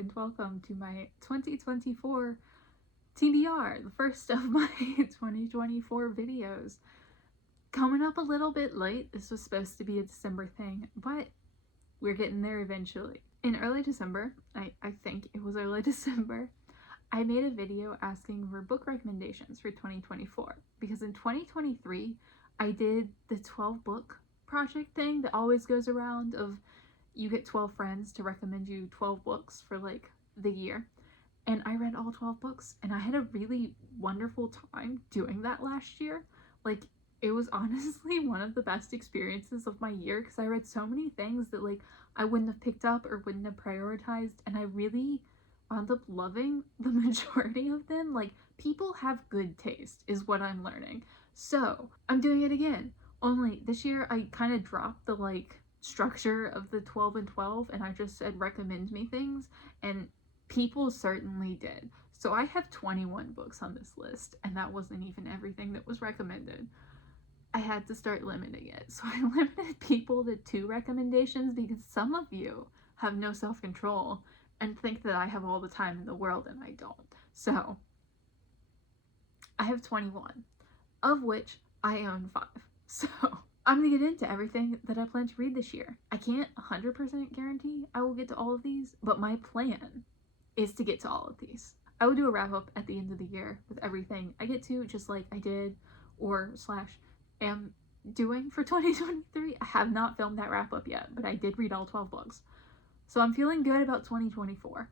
and welcome to my 2024 TBR, the first of my 2024 videos. Coming up a little bit late. This was supposed to be a December thing, but we're getting there eventually. In early December, I think it was early December, I made a video asking for book recommendations for 2024, because in 2023 I did the 12 book project thing that always goes around of you get 12 friends to recommend you 12 books for like the year, and I read all 12 books and I had a really wonderful time doing that last year. Like, it was honestly one of the best experiences of my year because I read so many things that like I wouldn't have picked up or wouldn't have prioritized, and I really wound up loving the majority of them. Like, people have good taste is what I'm learning. So I'm doing it again, only this year I kind of dropped the like structure of the 12 and 12 and I just said recommend me things, and people certainly did. So I have 21 books on this list, and that wasn't even everything that was recommended. I had to start limiting it, so I limited people to 2 recommendations because some of you have no self-control and think that I have all the time in the world, and I don't. So I have 21, of which I own 5. So I'm gonna get into everything that I plan to read this year. I can't 100% guarantee I will get to all of these, but my plan is to get to all of these. I will do a wrap up at the end of the year with everything I get to, just like I did or / am doing for 2023. I have not filmed that wrap up yet, but I did read all 12 books. So I'm feeling good about 2024.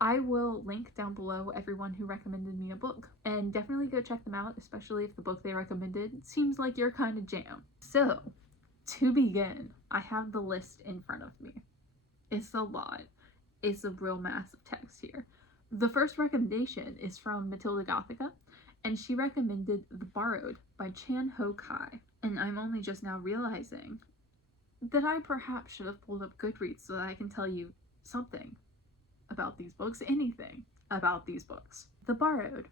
I will link down below everyone who recommended me a book, and definitely go check them out, especially if the book they recommended seems like your kind of jam. So, to begin, I have the list in front of me. It's a lot. It's a real massive text here. The first recommendation is from Matilda Gothica, and she recommended The Borrowed by Ho-Kei. And I'm only just now realizing that I perhaps should have pulled up Goodreads so that I can tell you something about these books, anything about these books. The Borrowed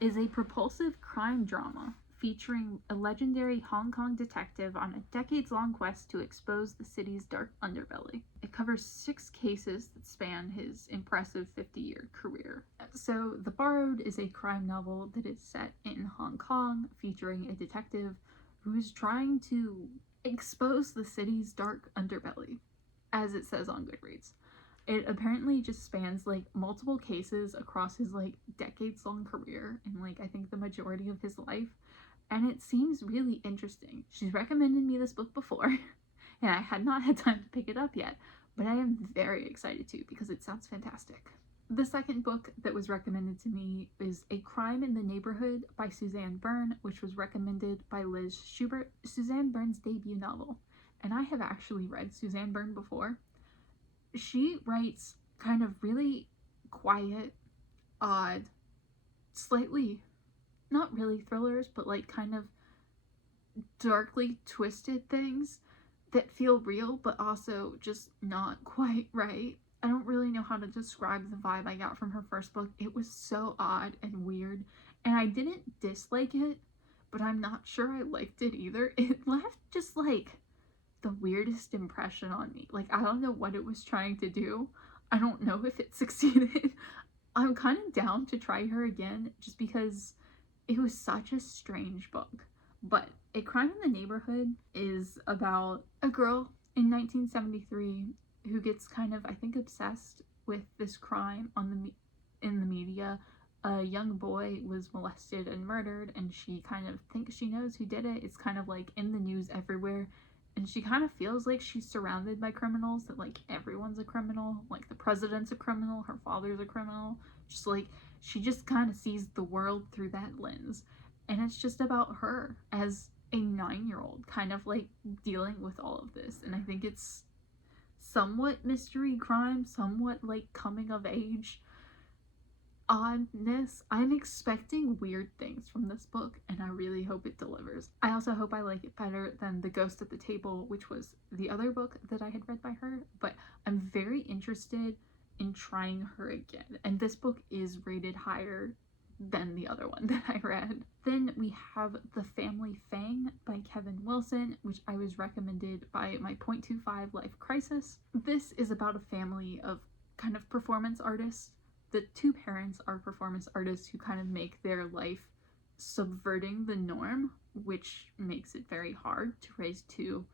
is a propulsive crime drama featuring a legendary Hong Kong detective on a decades-long quest to expose the city's dark underbelly. It covers 6 cases that span his impressive 50-year career. So, The Borrowed is a crime novel that is set in Hong Kong, featuring a detective who is trying to expose the city's dark underbelly, as it says on Goodreads. It apparently just spans like multiple cases across his like decades-long career and like I think the majority of his life, and it seems really interesting. She's recommended me this book before and I had not had time to pick it up yet, but I am very excited to because it sounds fantastic. The second book that was recommended to me is A Crime in the Neighborhood by Suzanne Berne, which was recommended by Liz Schubert, Suzanne Berne's debut novel. And I have actually read Suzanne Berne before. She writes kind of really quiet, odd, slightly, not really thrillers, but like kind of darkly twisted things that feel real, but also just not quite right. I don't really know how to describe the vibe I got from her first book. It was so odd and weird, and I didn't dislike it, but I'm not sure I liked it either. It left just like the weirdest impression on me. Like, I don't know what it was trying to do. I don't know if it succeeded. I'm kind of down to try her again just because it was such a strange book. But A Crime in the Neighborhood is about a girl in 1973 who gets kind of, I think, obsessed with this crime in the media. A young boy was molested and murdered, and she kind of thinks she knows who did it. It's kind of like in the news everywhere. And she kind of feels like she's surrounded by criminals, that like everyone's a criminal, like the president's a criminal, her father's a criminal. Just like, she just kind of sees the world through that lens. And it's just about her as a 9-year-old kind of like dealing with all of this. And I think it's somewhat mystery crime, somewhat like coming of age oddness. I'm expecting weird things from this book, and I really hope it delivers. I also hope I like it better than The Ghost at the Table, which was the other book that I had read by her, but I'm very interested in trying her again, and this book is rated higher than the other one that I read. Then we have The Family Fang by Kevin Wilson, which I was recommended by my .25 life crisis. This is about a family of kind of performance artists. The two parents are performance artists who kind of make their life subverting the norm, which makes it very hard to raise two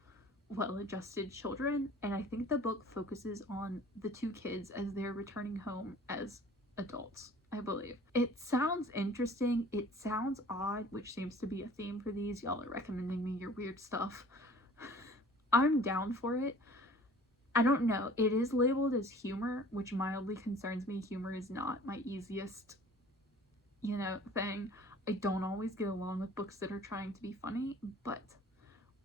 well-adjusted children. And I think the book focuses on the two kids as they're returning home as adults, I believe. It sounds interesting. It sounds odd, which seems to be a theme for these. Y'all are recommending me your weird stuff. I'm down for it. I don't know. It is labeled as humor, which mildly concerns me. Humor is not my easiest, thing. I don't always get along with books that are trying to be funny, but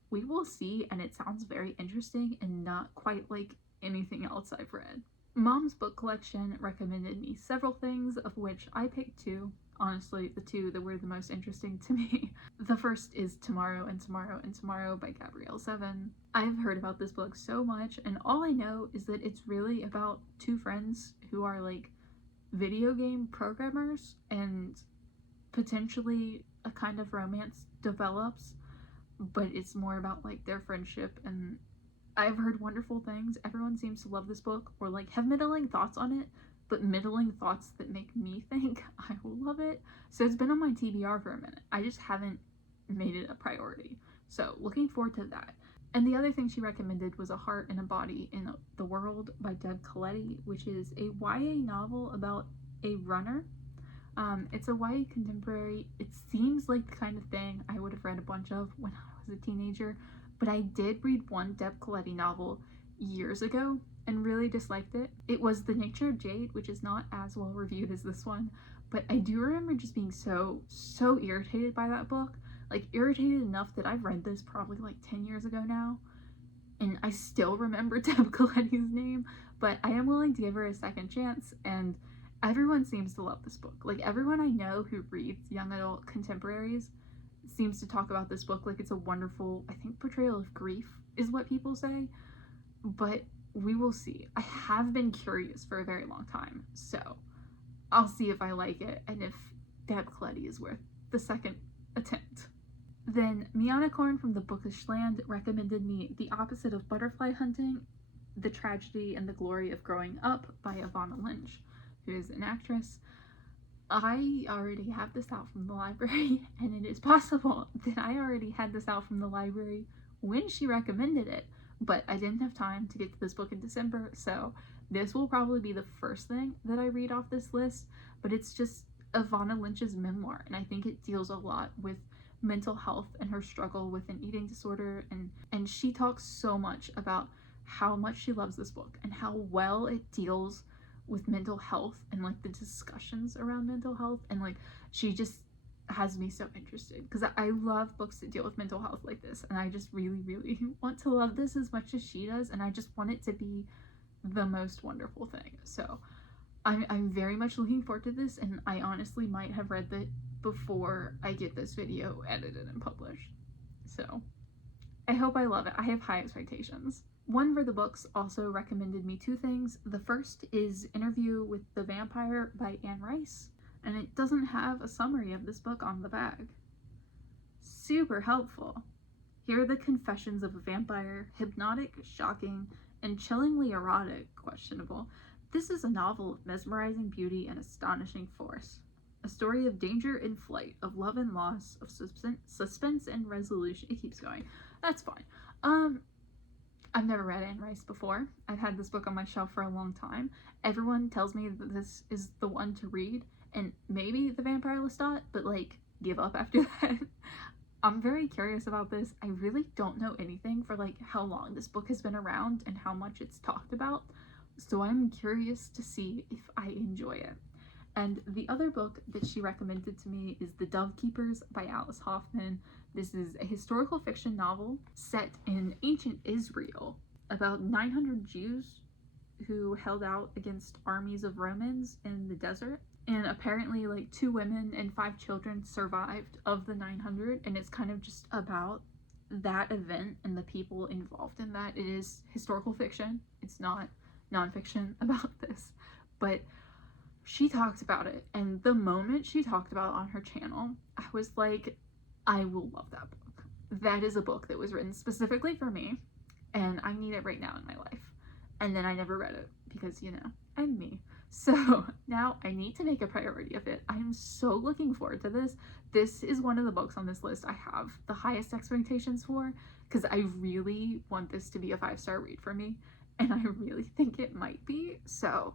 we will see, and it sounds very interesting and not quite like anything else I've read. Mom's book collection recommended me several things, of which I picked two. Honestly, the two that were the most interesting to me. The first is Tomorrow and Tomorrow and Tomorrow by Gabrielle Zevin. I've heard about this book so much, and all I know is that it's really about two friends who are like video game programmers, and potentially a kind of romance develops, but it's more about like their friendship. And I've heard wonderful things. Everyone seems to love this book or like have middling thoughts on it, but middling thoughts that make me think I will love it. So it's been on my TBR for a minute. I just haven't made it a priority. So looking forward to that. And the other thing she recommended was A Heart and a Body in the World by Calletti, which is a YA novel about a runner. It's a YA contemporary. It seems like the kind of thing I would have read a bunch of when I was a teenager, but I did read one Calletti novel years ago and really disliked it. It was The Nature of Jade, which is not as well reviewed as this one, but I do remember just being so irritated by that book. Like, irritated enough that I've read this probably like 10 years ago now, and I still remember Calletti's name, but I am willing to give her a second chance, and everyone seems to love this book. Like, everyone I know who reads young adult contemporaries seems to talk about this book like it's a wonderful, I think, portrayal of grief is what people say, but we will see. I have been curious for a very long time, so I'll see if I like it and if Calletti is worth the second attempt. Then Mianacorn from the Bookish Land recommended me The Opposite of Butterfly Hunting, The Tragedy and the Glory of Growing Up by Evanna Lynch, who is an actress. I already have this out from the library, and it is possible that I already had this out from the library when she recommended it, but I didn't have time to get to this book in December, so this will probably be the first thing that I read off this list. But it's just Evanna Lynch's memoir, and I think it deals a lot with mental health and her struggle with an eating disorder, and she talks so much about how much she loves this book and how well it deals with mental health and like the discussions around mental health, and like she just has me so interested because I love books that deal with mental health like this, and I just really want to love this as much as she does, and I just want it to be the most wonderful thing. So I'm very much looking forward to this, and I honestly might have read that before I get this video edited and published. So I hope I love it. I have high expectations. One for the Books also recommended me two things. The first is Interview with the Vampire by Anne Rice, and it doesn't have a summary of this book on the bag. Super helpful. Here are the confessions of a vampire, hypnotic, shocking, and chillingly erotic, questionable. This is a novel of mesmerizing beauty and astonishing force. A story of danger and flight, of love and loss, of suspense and resolution. It keeps going. That's fine. I've never read Anne Rice before. I've had this book on my shelf for a long time. Everyone tells me that this is the one to read, and maybe The Vampire Lestat, but like, give up after that. I'm very curious about this. I really don't know anything for like how long this book has been around and how much it's talked about, so I'm curious to see if I enjoy it. And the other book that she recommended to me is The Dovekeepers by Alice Hoffman. This is a historical fiction novel set in ancient Israel about 900 Jews who held out against armies of Romans in the desert. And apparently like 2 women and 5 children survived of the 900, and it's kind of just about that event and the people involved in that. It is historical fiction. It's not nonfiction about this, but she talked about it, and the moment she talked about it on her channel, I was like, I will love that book. That is a book that was written specifically for me, and I need it right now in my life. And then I never read it because, you know, and me. So now I need to make a priority of it. I am so looking forward to this. This is one of the books on this list I have the highest expectations for, because I really want this to be a 5-star read for me, and I really think it might be. So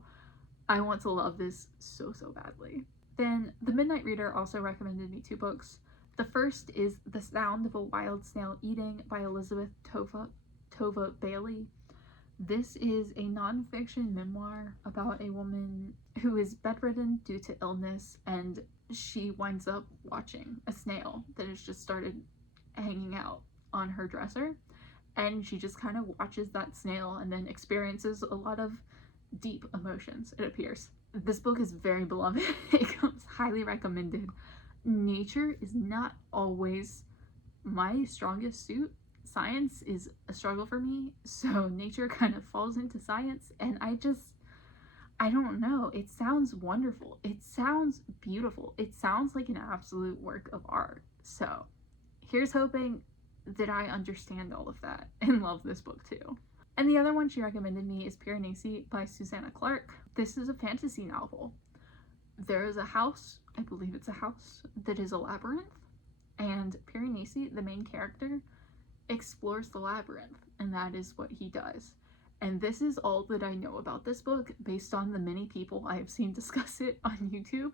I want to love this so badly. Then the Midnight Reader also recommended me 2 books. The first is The Sound of a Wild Snail Eating by Elisabeth Tova Bailey. This is a nonfiction memoir about a woman who is bedridden due to illness, and she winds up watching a snail that has just started hanging out on her dresser, and she just kind of watches that snail and then experiences a lot of deep emotions, it appears. This book is very beloved. It comes highly recommended. Nature is not always my strongest suit. Science is a struggle for me, so nature kind of falls into science, and I don't know, it sounds wonderful, it sounds beautiful, it sounds like an absolute work of art. So here's hoping that I understand all of that and love this book too. And the other one she recommended me is Piranesi by Susanna Clarke. This is a fantasy novel. There is a house, I believe it's a house, that is a labyrinth, and Piranesi, the main character, explores the labyrinth, and that is what he does. And this is all that I know about this book based on the many people I have seen discuss it on YouTube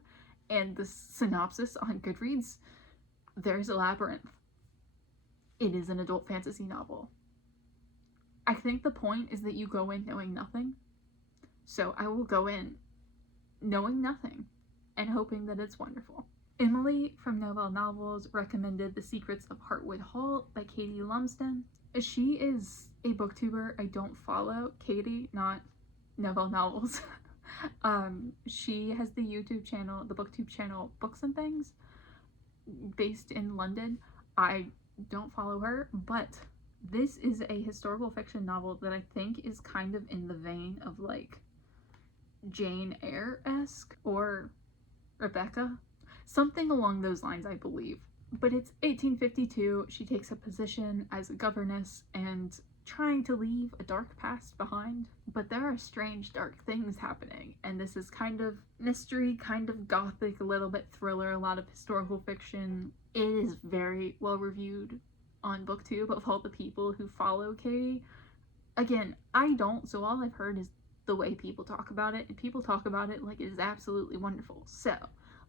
and the synopsis on Goodreads. There's a labyrinth. It is an adult fantasy novel. I think the point is that you go in knowing nothing. So I will go in knowing nothing and hoping that it's wonderful. Emily from Novel Novels recommended The Secrets of Hartwood Hall by Katie Lumsden. She is a booktuber I don't follow. Katie, not Novel Novels. She has the YouTube channel, the booktube channel Books and Things, based in London. I don't follow her, but this is a historical fiction novel that I think is kind of in the vein of like Jane Eyre-esque or Rebecca. Something along those lines, I believe. But it's 1852, she takes a position as a governess and trying to leave a dark past behind. But there are strange, dark things happening, and this is kind of mystery, kind of gothic, a little bit thriller, a lot of historical fiction. It is very well reviewed on BookTube of all the people who follow Katie. Again, I don't, so all I've heard is the way people talk about it, and people talk about it like it is absolutely wonderful. So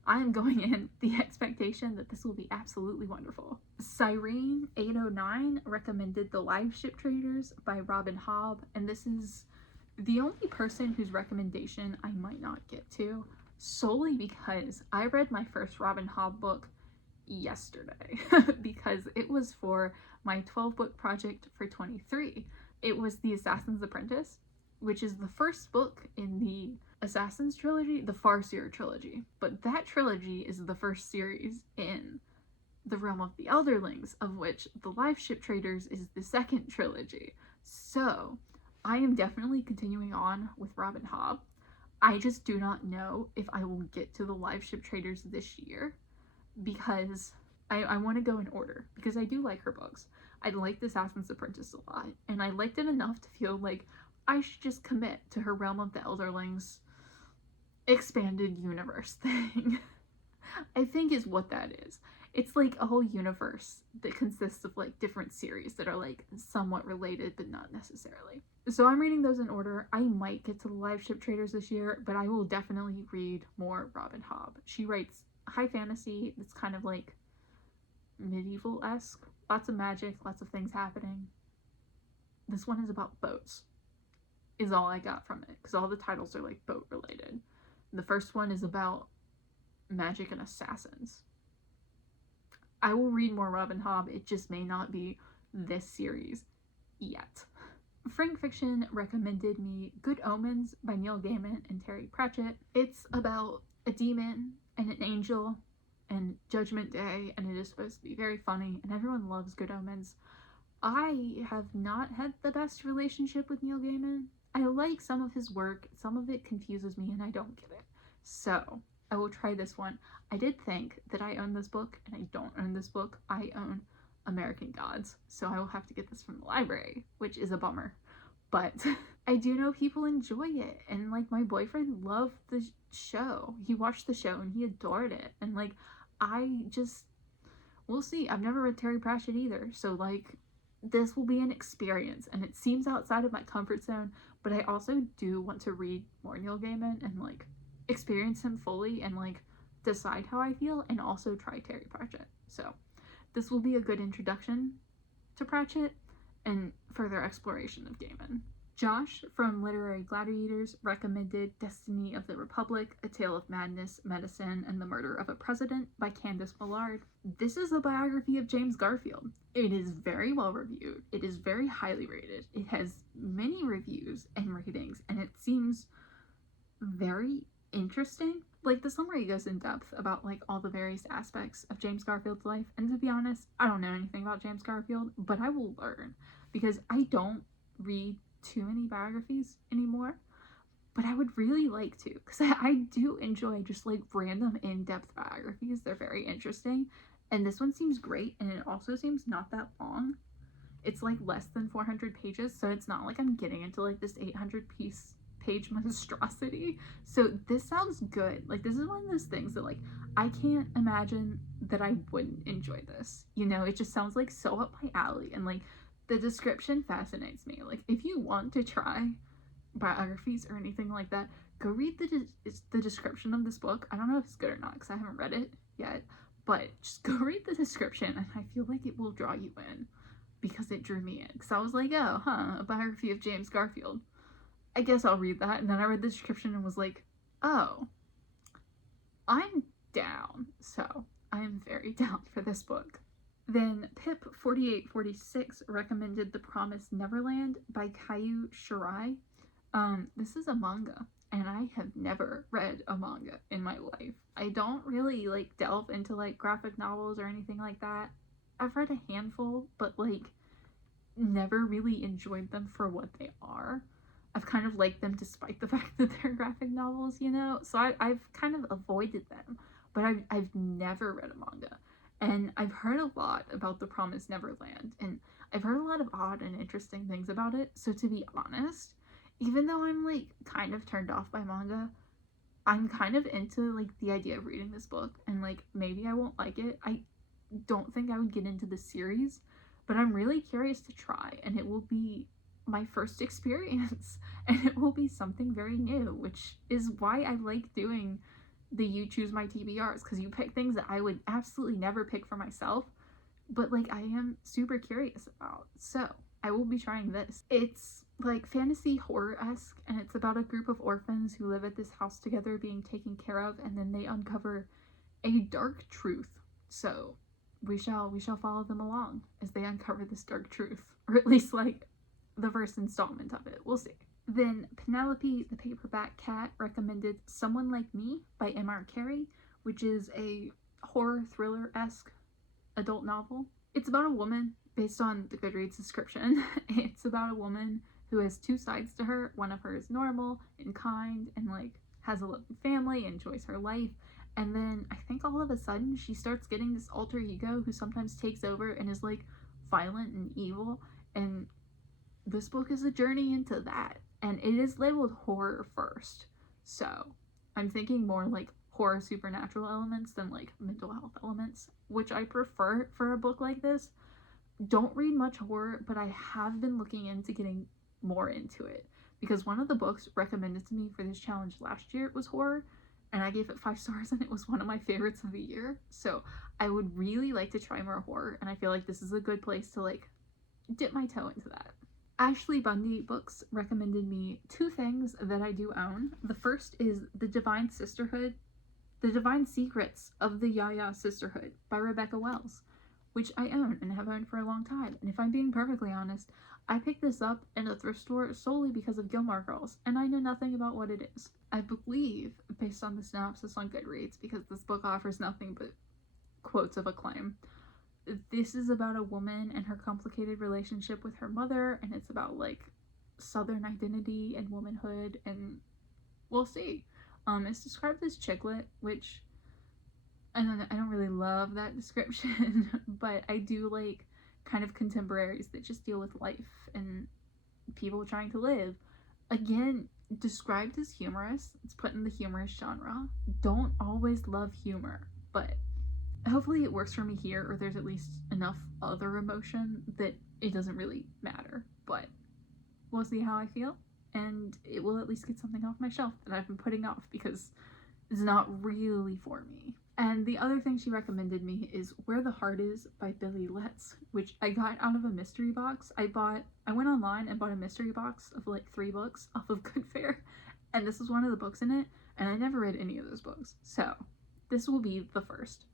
I'm going in the expectation that this will be absolutely wonderful. Cyrene809 recommended The Liveship Traders by Robin Hobb, and this is the only person whose recommendation I might not get to, solely because I read my first Robin Hobb book yesterday because it was for my 12-book project for 23. It was The Assassin's Apprentice, which is the first book in the Assassin's trilogy, the Farseer trilogy. But that trilogy is the first series in the Realm of the Elderlings, of which The Liveship Traders is the second trilogy. So I am definitely continuing on with Robin Hobb. I just do not know if I will get to The Liveship Traders this year, because I want to go in order, because I do like her books. I liked Assassin's Apprentice a lot, and I liked it enough to feel like I should just commit to her Realm of the Elderlings expanded universe thing. I think is what that is. It's like a whole universe that consists of like different series that are like somewhat related but not necessarily. So I'm reading those in order. I might get to The Liveship Traders this year, but I will definitely read more Robin Hobb. She writes high fantasy. It's kind of like medieval-esque. Lots of magic, lots of things happening. This one is about boats, is all I got from it, because all the titles are like boat related. The first one is about magic and assassins. I will read more Robin Hobb, it just may not be this series yet. Frank Fiction recommended me Good Omens by Neil Gaiman and Terry Pratchett. It's about a demon and an angel and Judgment Day, and it is supposed to be very funny, and everyone loves Good Omens. I have not had the best relationship with Neil Gaiman. I like some of his work, some of it confuses me and I don't get it. So I will try this one. I did think that I own this book, and I don't own this book. I own American Gods, so I will have to get this from the library, which is a bummer. but I do know people enjoy it, and like my boyfriend loved the show. He watched the show and he adored it, and like we'll see. I've never read Terry Pratchett either, so like this will be an experience, and it seems outside of my comfort zone, but I also do want to read more Neil Gaiman and like experience him fully and like decide how I feel, and also try Terry Pratchett. So this will be a good introduction to Pratchett and further exploration of Gaiman. Josh from Literary Gladiators recommended Destiny of the Republic, A Tale of Madness, Medicine, and the Murder of a President by Candice Millard. This is a biography of James Garfield. It is very well reviewed. It is very highly rated. It has many reviews and ratings, and it seems very interesting. Like, the summary goes in depth about like all the various aspects of James Garfield's life, and to be honest, I don't know anything about James Garfield, but I will learn, because I don't read too many biographies anymore, but I would really like to, because I do enjoy just like random in-depth biographies. They're very interesting, and this one seems great, and it also seems not that long. It's like less than 400 pages, so it's not like I'm getting into like this 800 page monstrosity. So this sounds good. Like, this is one of those things that like I can't imagine that I wouldn't enjoy this, you know. It just sounds like so up my alley, and like the description fascinates me. Like, if you want to try biographies or anything like that, go read the description of this book. I don't know if it's good or not because I haven't read it yet, but just go read the description, and I feel like it will draw you in, because it drew me in. Because I was like, oh, a biography of James Garfield, I guess I'll read that. And then I read the description and was like, oh, I'm down. So I am very down for this book. Then Pip4846 recommended The Promised Neverland by Kaiu Shirai. This is a manga, and I have never read a manga in my life. I don't really like delve into like graphic novels or anything like that. I've read a handful, but like never really enjoyed them for what they are. I've kind of liked them despite the fact that they're graphic novels, you know? So I've kind of avoided them, but I've never read a manga. And I've heard a lot about The Promised Neverland, and I've heard a lot of odd and interesting things about it. So to be honest, even though I'm like kind of turned off by manga, I'm kind of into like the idea of reading this book, and like maybe I won't like it. I don't think I would get into the series, but I'm really curious to try, and it will be my first experience, and it will be something very new, which is why I like doing the You Choose My TBRs, because you pick things that I would absolutely never pick for myself, but like I am super curious about. So I will be trying this. It's like fantasy horror-esque, and it's about a group of orphans who live at this house together being taken care of, and then they uncover a dark truth. So we shall follow them along as they uncover this dark truth, or at least like the first installment of it. We'll see. Then Penelope the Paperback Cat recommended Someone Like Me by M.R. Carey, which is a horror thriller-esque adult novel. It's about a woman, based on the Goodreads description. It's about a woman who has two sides to her. One of her is normal and kind and like has a loving family, enjoys her life, and then I think all of a sudden she starts getting this alter ego who sometimes takes over and is like violent and evil, and this book is a journey into that, and it is labeled horror first, so I'm thinking more like horror supernatural elements than like mental health elements, which I prefer for a book like this. Don't read much horror, but I have been looking into getting more into it, because one of the books recommended to me for this challenge last year was horror, and I gave it 5 stars, and it was one of my favorites of the year. So I would really like to try more horror, and I feel like this is a good place to like dip my toe into that. Ashley Bundy Books recommended me 2 things that I do own. The first is The Divine Secrets of the Yaya Sisterhood by Rebecca Wells, which I own and have owned for a long time. And if I'm being perfectly honest, I picked this up in a thrift store solely because of Gilmore Girls, and I know nothing about what it is. I believe, based on the synopsis on Goodreads, because this book offers nothing but quotes of acclaim, this is about a woman and her complicated relationship with her mother, and it's about like Southern identity and womanhood, and we'll see. It's described as chick lit, which I don't really love that description, but I do like kind of contemporaries that just deal with life and people trying to live. Again, described as humorous, it's put in the humorous genre. Don't always love humor, but hopefully it works for me here, or there's at least enough other emotion that it doesn't really matter. But we'll see how I feel, and it will at least get something off my shelf that I've been putting off because it's not really for me. And the other thing she recommended me is Where the Heart Is by Billy Letts, which I got out of a mystery box. I went online and bought a mystery box of like 3 books off of Good Fare, and this was one of the books in it, and I never read any of those books. So this will be the first.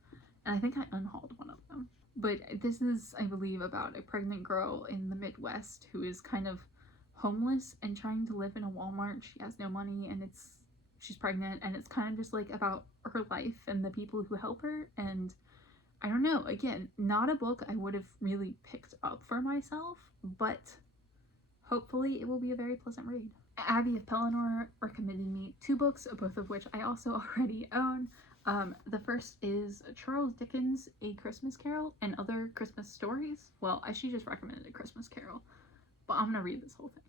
And I think I unhauled one of them. But this is, I believe, about a pregnant girl in the Midwest who is kind of homeless and trying to live in a Walmart. She has no money, and she's pregnant, and it's kind of just like about her life and the people who help her. And I don't know, again, not a book I would have really picked up for myself, but hopefully it will be a very pleasant read. Abby of Pelennor recommended me 2 books, both of which I also already own. The first is Charles Dickens' A Christmas Carol and Other Christmas Stories. Well, she just recommended A Christmas Carol, but I'm gonna read this whole thing.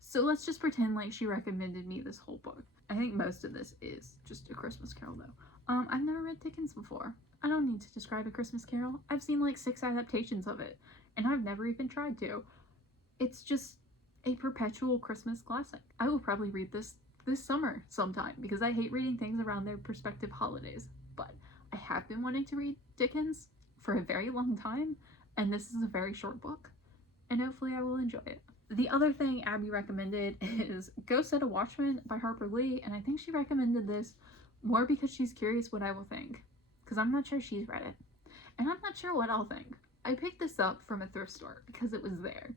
So let's just pretend like she recommended me this whole book. I think most of this is just A Christmas Carol though. I've never read Dickens before. I don't need to describe A Christmas Carol. I've seen like 6 adaptations of it, and I've never even tried to. It's just a perpetual Christmas classic. I will probably read this summer sometime because I hate reading things around their prospective holidays, but I have been wanting to read Dickens for a very long time, and this is a very short book, and hopefully I will enjoy it. The other thing Abby recommended is Go Set a Watchman by Harper Lee, and I think she recommended this more because she's curious what I will think, because I'm not sure she's read it, and I'm not sure what I'll think. I picked this up from a thrift store because it was there,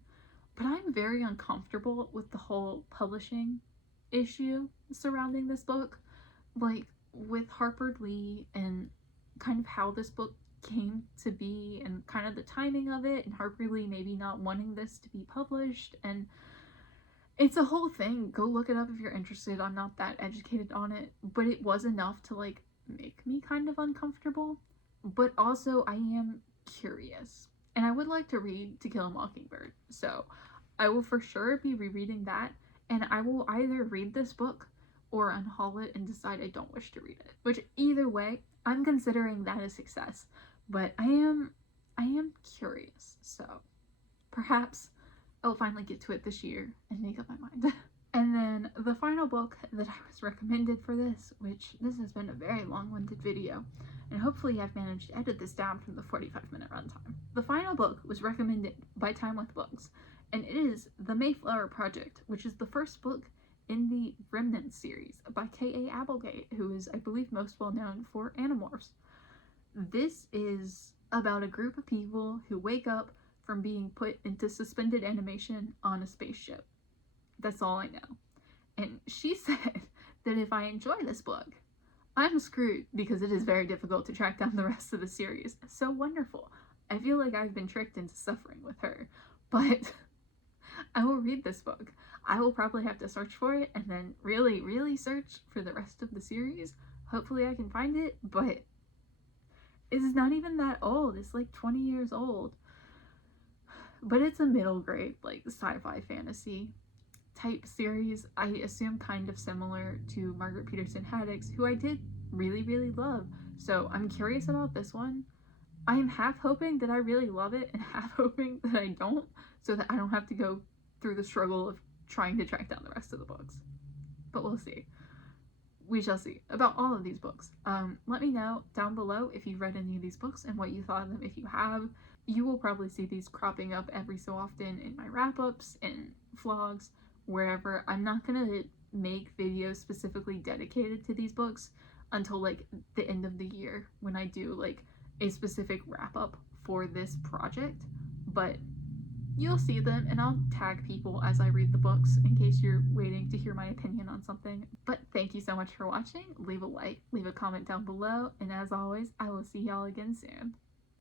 but I'm very uncomfortable with the whole publishing issue surrounding this book, like with Harper Lee and kind of how this book came to be and kind of the timing of it, and Harper Lee maybe not wanting this to be published, and it's a whole thing. Go look it up if you're interested. I'm not that educated on it, but it was enough to like make me kind of uncomfortable, but also I am curious, and I would like to read To Kill a Mockingbird, so I will for sure be rereading that. And I will either read this book or unhaul it and decide I don't wish to read it. Which either way, I'm considering that a success. But I am curious. So perhaps I'll finally get to it this year and make up my mind. And then the final book that I was recommended for this, which this has been a very long-winded video, and hopefully I've managed to edit this down from the 45-minute runtime. The final book was recommended by Time with Books, and it is The Mayflower Project, which is the first book in the Remnant series by K.A. Applegate, who is, I believe, most well known for Animorphs. This is about a group of people who wake up from being put into suspended animation on a spaceship. That's all I know. And she said that if I enjoy this book, I'm screwed because it is very difficult to track down the rest of the series. So wonderful. I feel like I've been tricked into suffering with her, but I will read this book. I will probably have to search for it and then really, really search for the rest of the series. Hopefully I can find it, but it's not even that old. It's like 20 years old. But it's a middle grade, like sci-fi fantasy type series. I assume kind of similar to Margaret Peterson Haddix, who I did really, really love. So I'm curious about this one. I am half hoping that I really love it and half hoping that I don't, so that I don't have to go through the struggle of trying to track down the rest of the books. But we'll see. We shall see. About all of these books. Let me know down below if you've read any of these books and what you thought of them. If you have, you will probably see these cropping up every so often in my wrap-ups and vlogs, wherever. I'm not gonna make videos specifically dedicated to these books until like the end of the year when I do like a specific wrap-up for this project, but you'll see them and I'll tag people as I read the books in case you're waiting to hear my opinion on something. But thank you so much for watching. Leave a like, leave a comment down below, and as always, I will see y'all again soon.